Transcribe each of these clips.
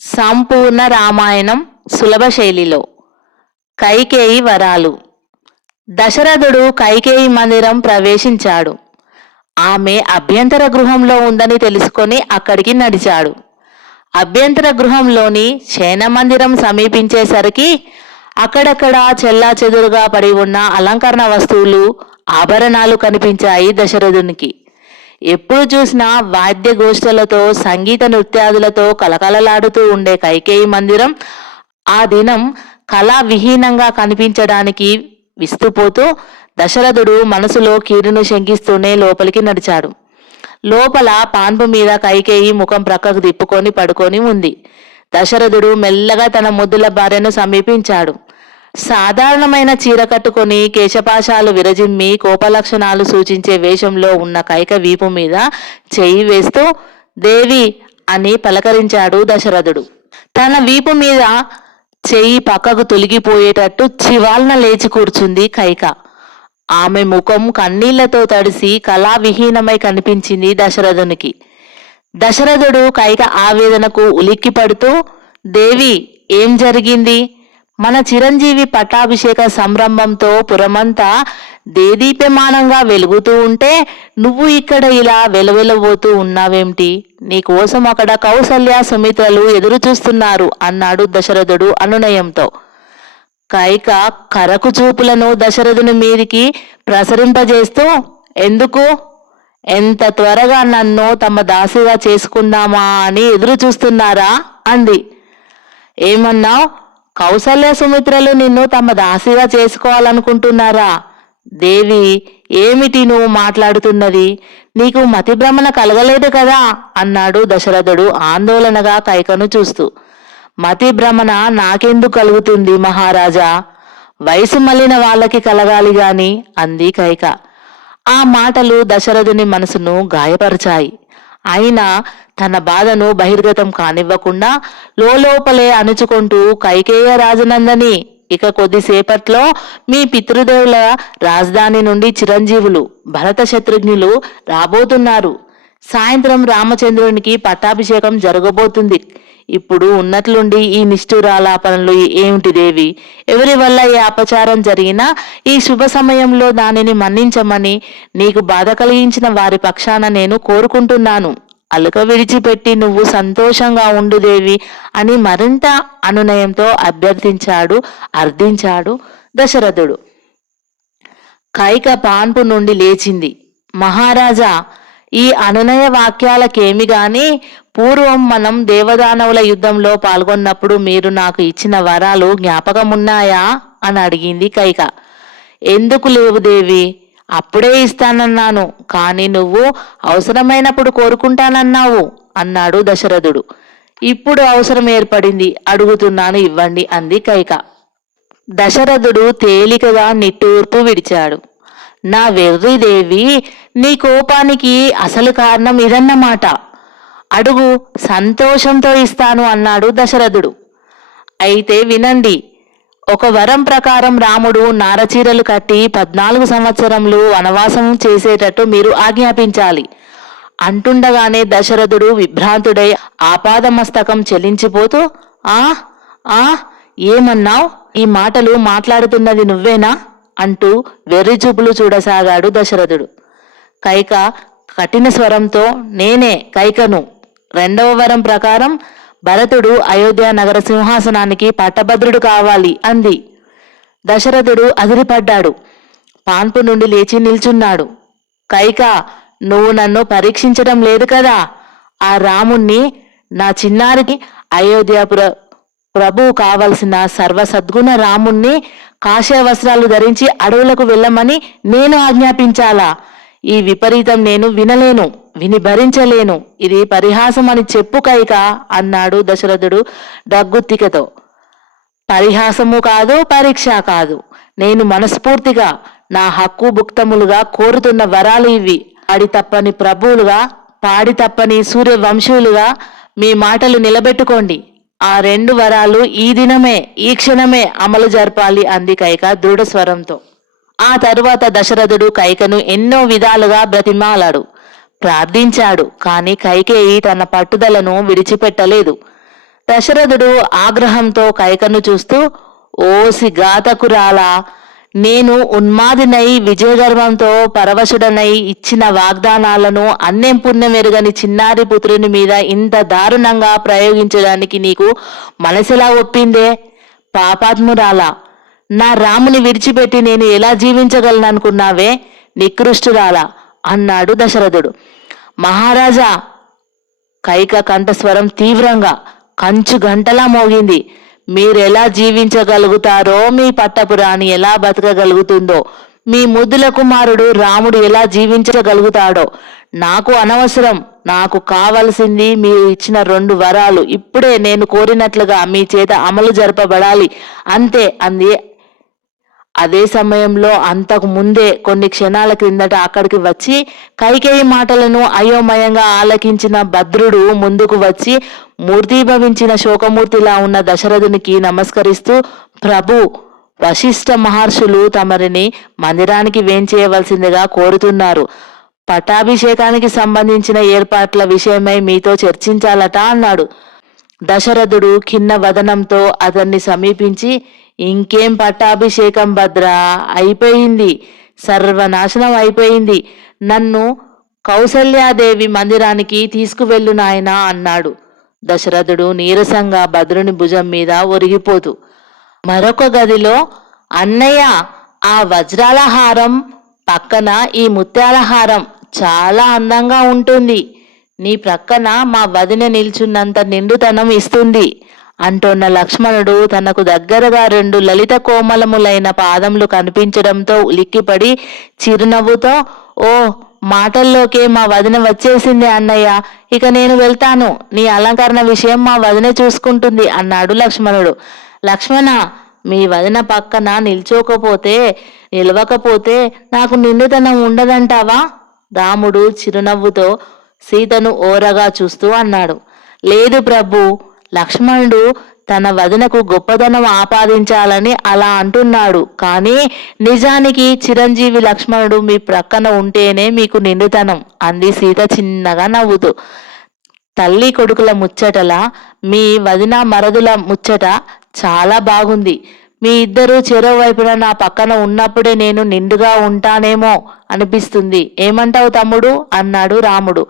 సంపూర్ణ రామాయణం సులభ శైలిలో. కైకేయి వరాలు. దశరథుడు కైకేయి మందిరం ప్రవేశించాడు. ఆమె అభ్యంతర గృహంలో ఉందని తెలుసుకొని అక్కడికి నడిచాడు. అభ్యంతర గృహంలోని శయన మందిరం సమీపించేసరికి అక్కడక్కడ చెల్లా చెదురుగా పడి ఉన్న అలంకరణ వస్తువులు, ఆభరణాలు కనిపించాయి దశరథునికి. ఎప్పుడు చూసినా వాద్యగోష్ఠులతో, సంగీత నృత్యాదులతో కలకలలాడుతూ ఉండే కైకేయి మందిరం ఆ దినం కళా విహీనంగా కనిపించడానికి విస్తుపోతూ దశరథుడు మనసులో కీడును శంకిస్తూనే లోపలికి నడిచాడు. లోపల పాన్పు మీద కైకేయి ముఖం ప్రక్కకు తిప్పుకొని పడుకొని ఉంది. దశరథుడు మెల్లగా తన ముద్దుల భార్యను సమీపించాడు. సాధారణమైన చీర కట్టుకొని కేశపాశాలు విరజిమ్మి కోపలక్షణాలు సూచించే వేషంలో ఉన్న కైక వీపు మీద చెయ్యి వేస్తూ దేవి అని పలకరించాడు దశరథుడు. తన వీపు మీద చెయ్యి పక్కకు తొలగిపోయేటట్టు చివాల్న లేచి కూర్చుంది కైక. ఆమె ముఖం కన్నీళ్లతో తడిసి కళావిహీనమై కనిపించింది దశరథునికి. దశరథుడు కైక ఆవేదనకు ఉలిక్కి పడుతూ, దేవి, ఏం జరిగింది? మన చిరంజీవి పట్టాభిషేక సంరంభంతో పురమంతా దేదీప్యమానంగా వెలుగుతూ ఉంటే నువ్వు ఇక్కడ ఇలా వెలవెలబోతూ ఉన్నావేమిటి? నీకోసం అక్కడ కౌసల్య, సుమిత్రలు ఎదురు చూస్తున్నారు అన్నాడు దశరథుడు అనునయంతో. కైక కరకు చూపులను దశరథుని మీదికి ప్రసరింపజేస్తూ, ఎందుకు? ఎంత త్వరగా నన్ను తమ దాసిగా చేసుకుందామా అని ఎదురు చూస్తున్నారా అంది. ఏమన్నావు? కౌసల్య, సుమిత్రలు నిన్ను తమ దాసిగా చేసుకోవాలనుకుంటున్నారా? దేవి, ఏమిటి నువ్వు మాట్లాడుతున్నది? నీకు మతిభ్రమణ కలగలేదు కదా అన్నాడు దశరథుడు ఆందోళనగా కైకను చూస్తూ. మతిభ్రమణ నాకెందుకు కలుగుతుంది మహారాజా? వయసు మళ్ళిన వాళ్ళకి కలగాలి గాని అంది కైక. ఆ మాటలు దశరథుని మనసును గాయపరిచాయి. అయినా తన బాధను బహిర్గతం కానివ్వకుండా లోపలే అణుచుకుంటూ, కైకేయ రాజనందని, ఇక కొద్దిసేపట్లో మీ పితృదేవుల రాజధాని నుండి చిరంజీవులు భరత శత్రుఘ్నులు రాబోతున్నారు. సాయంత్రం రామచంద్రునికి పట్టాభిషేకం జరగబోతుంది. ఇప్పుడు ఉన్నట్లుండి ఈ నిష్ఠురాలాపనలు ఏమిటి దేవి? ఎవరి వల్ల ఏ అపచారం జరిగినా ఈ శుభ సమయంలో దానిని మన్నించమని నీకు బాధ కలిగించిన వారి పక్షాన నేను కోరుకుంటున్నాను. అలుక విడిచిపెట్టి నువ్వు సంతోషంగా ఉండు దేవి అని మరింత అనునయంతో అర్థించాడు దశరథుడు. కైక పాన్పు నుండి లేచింది. మహారాజా, ఈ అనునయ వాక్యాలకేమి గాని పూర్వం మనం దేవదానవుల యుద్ధంలో పాల్గొన్నప్పుడు మీరు నాకు ఇచ్చిన వరాలు జ్ఞాపకమున్నాయా అని అడిగింది కైక. ఎందుకు లేవు దేవి? అప్పుడే ఇస్తానన్నాను, కానీ నువ్వు అవసరమైనప్పుడు కోరుకుంటానన్నావు అన్నాడు దశరథుడు. ఇప్పుడు అవసరం ఏర్పడింది, అడుగుతున్నాను, ఇవ్వండి అంది కైక. దశరథుడు తేలికగా నిట్టూర్పు విడిచాడు. నా వెర్రి దేవి, నీ కోపానికి అసలు కారణం ఇదన్నమాట. అడుగు, సంతోషంతో ఇస్తాను అన్నాడు దశరథుడు. అయితే వినండి. ఒక వరం ప్రకారం రాముడు నారచీరలు కట్టి 14 సంవత్సరములు వనవాసం చేసేటట్టు మీరు ఆజ్ఞాపించాలి అంటుండగానే దశరథుడు విభ్రాంతుడై ఆపాదమస్తకం చెల్లించిపోతూ, ఏమన్నావు? ఈ మాటలు మాట్లాడుతున్నది నువ్వేనా అంటూ వెర్రి చూపులు చూడసాగాడు దశరథుడు. కైక కఠిన స్వరంతో, నేనే కైకను. 2వ వరం ప్రకారం భరతుడు అయోధ్య నగర సింహాసనానికి పట్టభద్రుడు కావాలి అంది. దశరథుడు అదిరిపడ్డాడు. పాన్పు నుండి లేచి నిల్చున్నాడు. కైక, నువ్వు నన్ను పరీక్షించడం లేదు కదా? ఆ రాముణ్ణి, నా చిన్నారికి అయోధ్యాపుర ప్రభువు కావలసిన సర్వసద్గుణ రాముణ్ణి కాషాయ వస్త్రాలు ధరించి అడవులకు వెళ్ళమని నేను ఆజ్ఞాపించాలా? ఈ విపరీతం నేను వినలేను, విని భరించలేను. ఇది పరిహాసం అని చెప్పు కైక అన్నాడు దశరథుడు దగ్గుత్తికతో. పరిహాసము కాదు, పరీక్ష కాదు. నేను మనస్ఫూర్తిగా నా హక్కు భుక్తములుగా కోరుతున్న వరాలు ఇవి. పాడి తప్పని ప్రభువులుగా, పాడి తప్పని సూర్యవంశులుగా మీ మాటలు నిలబెట్టుకోండి. ఆ 2 వరాలు ఈ దినమే, ఈ క్షణమే అమలు జరపాలి అంది కైక దృఢ స్వరంతో. ఆ తరువాత దశరథుడు కైకను ఎన్నో విధాలుగా బ్రతిమాలాడు, ప్రార్థించాడు. కాని కైకేయి తన పట్టుదలను విడిచిపెట్టలేదు. దశరథుడు ఆగ్రహంతో కైకను చూస్తూ, ఓసి ఘాతకురాలా, నేను ఉన్మాదినై విజయగర్వంతో పరవశుడనై ఇచ్చిన వాగ్దానాలను అన్యం పుణ్యం ఎరుగని చిన్నారి పుత్రుని మీద ఇంత దారుణంగా ప్రయోగించడానికి నీకు మనసులా ఒప్పిందే? పాపాత్మురాలా, నా రాముని విడిచిపెట్టి నేను ఎలా జీవించగలను అనుకున్నావే? నికృష్టురాలా అన్నాడు దశరథుడు. మహారాజా, కైక కంఠస్వరం తీవ్రంగా కంచు గంటలా మోగింది. మీరెలా జీవించగలుగుతారో, మీ పట్టపురాణి ఎలా బతకగలుగుతుందో, మీ ముద్దుల కుమారుడు రాముడు ఎలా జీవించగలుగుతాడో నాకు అనవసరం. నాకు కావలసింది మీరు ఇచ్చిన 2 వరాలు ఇప్పుడే నేను కోరినట్లుగా మీ చేత అమలు జరపబడాలి, అంతే అంది. అదే సమయంలో అంతకు ముందే కొన్ని క్షణాల క్రిందట అక్కడికి వచ్చి కైకేయి మాటలను అయోమయంగా ఆలకించిన భద్రుడు ముందుకు వచ్చి మూర్తిభవించిన శోకమూర్తిలా ఉన్న దశరథునికి నమస్కరిస్తూ, ప్రభు, వశిష్ఠ మహర్షులు తమరిని మందిరానికి వేంచేయవలసిందిగా కోరుతున్నారు. పట్టాభిషేకానికి సంబంధించిన ఏర్పాట్ల విషయమై మీతో చర్చించాలట అన్నాడు. దశరథుడు ఖిన్న వదనంతో అతన్ని సమీపించి, ఇంకేం పట్టాభిషేకం భద్రా, అయిపోయింది, సర్వనాశనం అయిపోయింది. నన్ను కౌసల్యాదేవి మందిరానికి తీసుకువెళ్ళు నాయనా అన్నాడు. దశరథుడు నీరసంగా భద్రుని భుజం మీద ఒరిగిపోతూ, మరొక గదిలో, అన్నయ్య, ఆ వజ్రాల హారం పక్కన ఈ ముత్యాల హారం చాలా అందంగా ఉంటుంది. నీ ప్రక్కన మా వదిన నిల్చున్నంత నిండుతనం ఇస్తుంది అంటున్న లక్ష్మణుడు తనకు దగ్గరగా 2 లలిత కోమలములైన పాదములు కనిపించడంతో ఉలిక్కిపడి చిరునవ్వుతో, ఓ, మాటల్లోకే మా వదిన వచ్చేసింది అన్నయ్య, ఇక నేను వెళ్తాను. నీ అలంకరణ విషయం మా వదిన చూసుకుంటుంది అన్నాడు లక్ష్మణుడు. లక్ష్మణ, మీ వదిన పక్కన నిలవకపోతే నాకు నిండుతనం ఉండదంటావా? రాముడు చిరునవ్వుతో సీతను ఓరగా చూస్తూ అన్నాడు. లేదు ప్రభు, లక్ష్మణుడు తన వదినకు గొప్పదనం ఆపాదించాలని అలా అంటున్నాడు. కానీ నిజానికి చిరంజీవి లక్ష్మణుడు మీ ప్రక్కన ఉంటేనే మీకు నిండుతనం అంది సీత చిన్నగా నవ్వుతూ. తల్లి కొడుకుల ముచ్చటలా మీ వదిన మరదుల ముచ్చట చాలా బాగుంది. మీ ఇద్దరు చెరో వైపున నా పక్కన ఉన్నప్పుడే నేను నిండుగా ఉంటానేమో అనిపిస్తుంది. ఏమంటావు తమ్ముడు అన్నాడు రాముడు.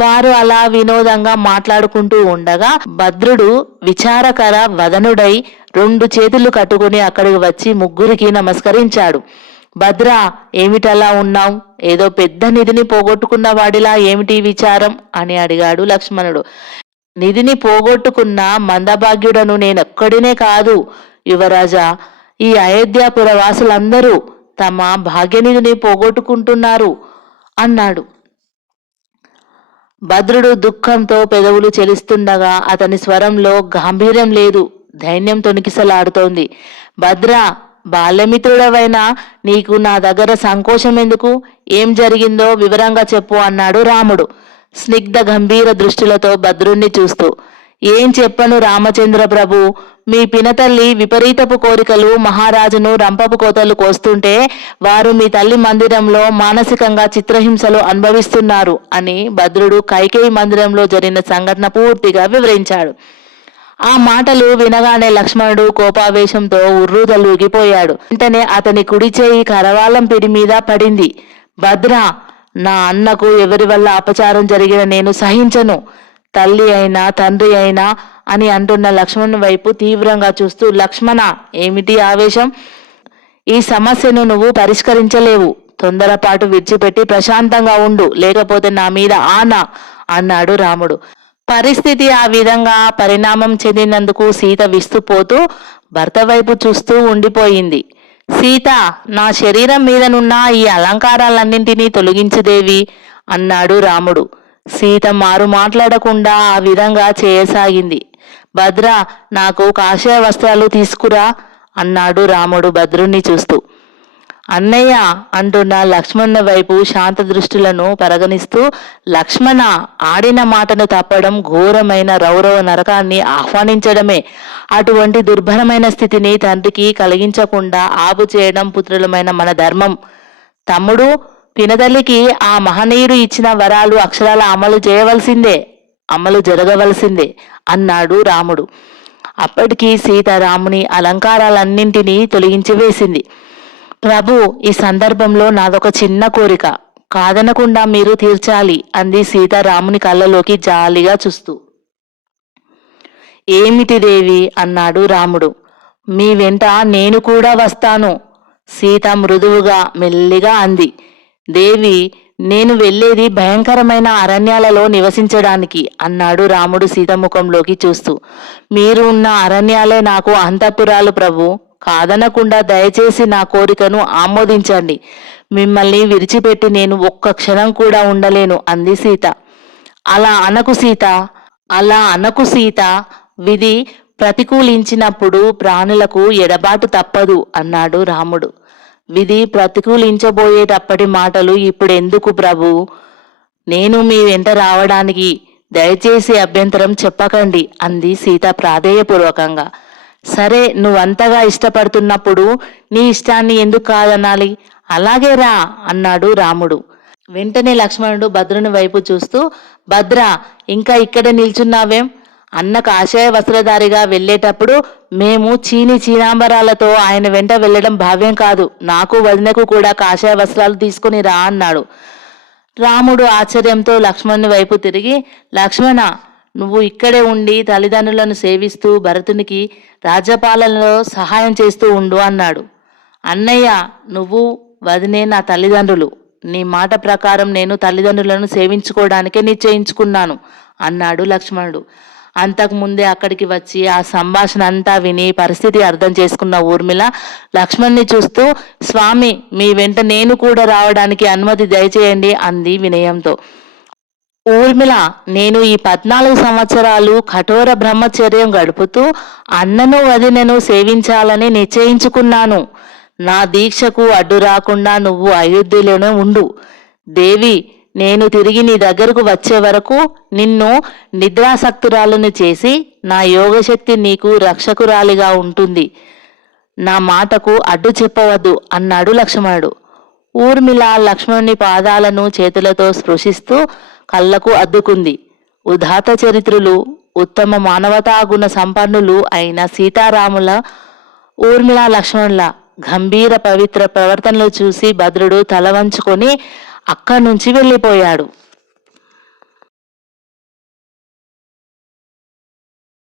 వారు అలా వినోదంగా మాట్లాడుకుంటూ ఉండగా భద్రుడు విచారకర వదనుడై 2 చేతులు కట్టుకుని అక్కడికి వచ్చి ముగ్గురికి నమస్కరించాడు. భద్రా, ఏమిటలా ఉన్నావు? ఏదో పెద్ద నిధిని పోగొట్టుకున్న వాడిలా ఏమిటి విచారం అని అడిగాడు లక్ష్మణుడు. నిధిని పోగొట్టుకున్న మందభాగ్యుడను నేనొక్కడినే కాదు యువరాజా, ఈ అయోధ్యాపుర వాసులందరూ తమ భాగ్యనిధిని పోగొట్టుకుంటున్నారు అన్నాడు. భద్రుడు దుఃఖంతో పెదవులు చెలిస్తుండగా అతని స్వరంలో గాంభీర్యం లేదు, ధైర్యం తొణికిసలాడుతోంది. భద్రా, బాల్యమిత్రుడవైన నీకు నా దగ్గర సంకోచం ఎందుకు? ఏం జరిగిందో వివరంగా చెప్పు అన్నాడు రాముడు స్నిగ్ధ గంభీర దృష్టిలతో భద్రుణ్ణి చూస్తూ. ఏం చెప్పను రామచంద్ర ప్రభు, మీ పినతల్లి విపరీతపు కోరికలు మహారాజును రంపపు కోతలు కోస్తుంటే వారు మీ తల్లి మందిరంలో మానసికంగా చిత్రహింసలు అనుభవిస్తున్నారు అని భద్రుడు కైకేయి మందిరంలో జరిగిన సంఘటన పూర్తిగా వివరించాడు. ఆ మాటలు వినగానే లక్ష్మణుడు కోపావేశంతో ఉర్రూతలూగిపోయాడు. వెంటనే అతని కుడి చేయి కరవాలం పిడి మీద పడింది. భద్రా, నా అన్నకు ఎవరి వల్ల అపచారం జరిగిన నేను సహించను. తల్లి అయినా తండ్రి అయినా అని అంటున్న లక్ష్మణుని వైపు తీవ్రంగా చూస్తూ, లక్ష్మణ, ఏమిటి ఆవేశం? ఈ సమస్యను నువ్వు పరిష్కరించలేవు. తొందరపాటు విడిచిపెట్టి ప్రశాంతంగా ఉండు, లేకపోతే నా మీద ఆనా అన్నాడు రాముడు. పరిస్థితి ఆ విధంగా పరిణామం చెందినందుకు సీత విస్తుపోతూ భర్త వైపు చూస్తూ ఉండిపోయింది. సీత, నా శరీరం మీదనున్న ఈ అలంకారాలన్నింటినీ తొలగించుదేవి అన్నాడు రాముడు. సీత మారు మాట్లాడకుండా ఆ విధంగా చేయసాగింది. భద్ర, నాకు కాషాయ వస్త్రాలు తీసుకురా అన్నాడు రాముడు భద్రుణ్ణి చూస్తూ. అన్నయ్య అంటున్న లక్ష్మణ వైపు శాంత దృష్టిలను పరిగణిస్తూ, లక్ష్మణ, ఆడిన మాటను తప్పడం ఘోరమైన రౌరవ నరకాన్ని ఆహ్వానించడమే. అటువంటి దుర్భరమైన స్థితిని తండ్రికి కలిగించకుండా ఆపు చేయడం పుత్రులమైన మన ధర్మం. తమ్ముడు, పినతల్లికి ఆ మహనీయుడు ఇచ్చిన వరాలు అక్షరాల అమలు చేయవలసిందే అమలు జరగవలసిందే అన్నాడు రాముడు. అప్పటికి సీత రాముని అలంకారాలన్నింటినీ తొలగించి వేసింది. ప్రభు, ఈ సందర్భంలో నాదొక చిన్న కోరిక, కాదనకుండా మీరు తీర్చాలి అంది సీత రాముని కళ్ళలోకి జాలిగా చూస్తూ. ఏమిటి దేవి అన్నాడు రాముడు. మీ వెంట నేను కూడా వస్తాను సీత మృదువుగా మెల్లిగా అంది. దేవి, నేను వెళ్ళేది భయంకరమైన అరణ్యాలలో నివసించడానికి అన్నాడు రాముడు సీత ముఖంలోకి చూస్తూ. మీరు ఉన్న అరణ్యాలే నాకు అంతఃపురాలు ప్రభు, కాదనకుండా దయచేసి నా కోరికను ఆమోదించండి. మిమ్మల్ని విడిచిపెట్టి నేను ఒక్క క్షణం కూడా ఉండలేను అంది సీత. అలా అనకు సీత, విధి ప్రతికూలించినప్పుడు ప్రాణులకు ఎడబాటు తప్పదు అన్నాడు రాముడు. విధి ప్రతికూలించబోయేటప్పటి మాటలు ఇప్పుడెందుకు ప్రభు? నేను మీ వెంట రావడానికి దయచేసి అభ్యంతరం చెప్పకండి అంది సీత ప్రాధేయపూర్వకంగా. సరే, నువ్వంతగా ఇష్టపడుతున్నప్పుడు నీ ఇష్టాన్ని ఎందుకు కాదనాలి? అలాగే రా అన్నాడు రాముడు. వెంటనే లక్ష్మణుడు భద్రుని వైపు చూస్తూ, భద్ర, ఇంకా ఇక్కడ నిల్చున్నావేం? అన్న కాషాయ వస్త్రధారిగా వెళ్ళేటప్పుడు మేము చీనాంబరాలతో ఆయన వెంట వెళ్ళడం భావ్యం కాదు. నాకు వదినకు కూడా కాషాయ వస్త్రాలు తీసుకుని రా అన్నాడు. రాముడు ఆశ్చర్యంతో లక్ష్మణుని వైపు తిరిగి, లక్ష్మణ, నువ్వు ఇక్కడే ఉండి తల్లిదండ్రులను సేవిస్తూ భరతునికి రాజ్యపాలనలో సహాయం చేస్తూ ఉండు అన్నాడు. అన్నయ్య, నువ్వు వదినే నా తల్లిదండ్రులు. నీ మాట ప్రకారం నేను తల్లిదండ్రులను సేవించుకోవడానికే నిశ్చయించుకున్నాను అన్నాడు లక్ష్మణుడు. అంతకుముందే అక్కడికి వచ్చి ఆ సంభాషణ అంతా విని పరిస్థితి అర్థం చేసుకున్న ఊర్మిళ లక్ష్మణ్ణి చూస్తూ, స్వామి, మీ వెంట నేను కూడా రావడానికి అనుమతి దయచేయండి అంది వినయంతో. ఊర్మిళ, నేను ఈ 14 సంవత్సరాలు కఠోర బ్రహ్మచర్యం గడుపుతూ అన్నను వదినను సేవించాలని నిశ్చయించుకున్నాను. నా దీక్షకు అడ్డు రాకుండా నువ్వు అయోధ్యలోనే ఉండు. దేవి, నేను తిరిగి నీ దగ్గరకు వచ్చే వరకు నిన్ను నిద్రాసక్తురాలను చేసి నా యోగశక్తి నీకు రక్షకురాలిగా ఉంటుంది. నా మాటకు అడ్డు చెప్పవద్దు అన్నాడు లక్ష్మణుడు. ఊర్మిళ లక్ష్మణుని పాదాలను చేతులతో స్పృశిస్తూ కళ్ళకు అద్దుకుంది. ఉదాత చరిత్రులు, ఉత్తమ మానవతా గుణ సంపన్నులు అయిన సీతారాముల ఊర్మిళ లక్ష్మణుల గంభీర పవిత్ర ప్రవర్తనలు చూసి భద్రుడు తల వంచుకొని అక్కడి నుంచి వెళ్ళిపోయాడు.